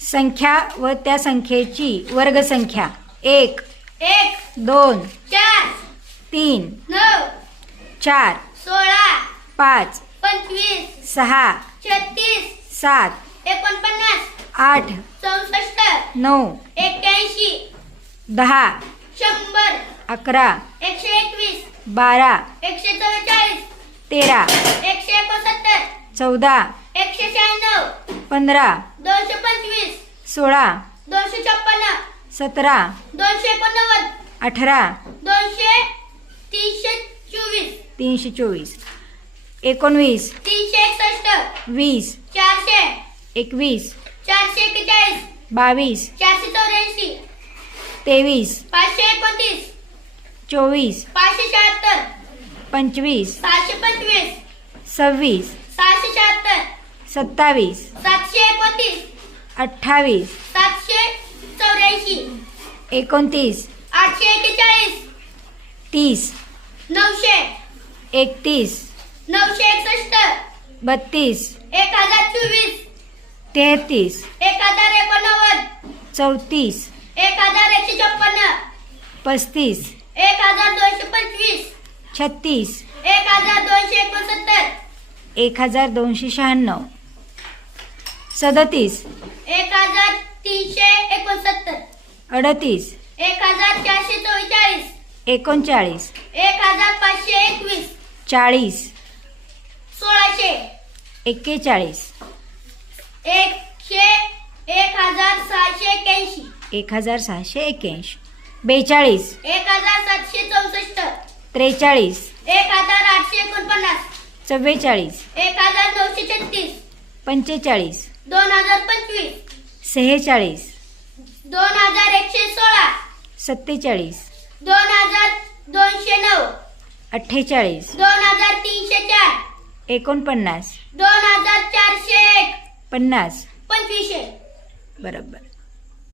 संख्या व त्या संख्येची वर्गसंख्या 1 1 2 4 3 9 4 16 5 25 6 36 7 49 8 64 9 81 10 100 11 121 12 144 13 169 14 196 15 225 16 256 17 289 18 200 324 324 19 361 20 400 21 441 22 484 23 529 24 576 25 625 26 676 27 729 28 784 29 841 30 900 31 961 32 1024 33 1089 34 1156 35 1225 36 1269 1296 37 1369 38 1444 39 1521 40 1600 41 1681 1681 42 1764 43 1849 44 1936 45 2025 46 2116 47 2209 48 2304 49 2401 50 2500 बरोबर.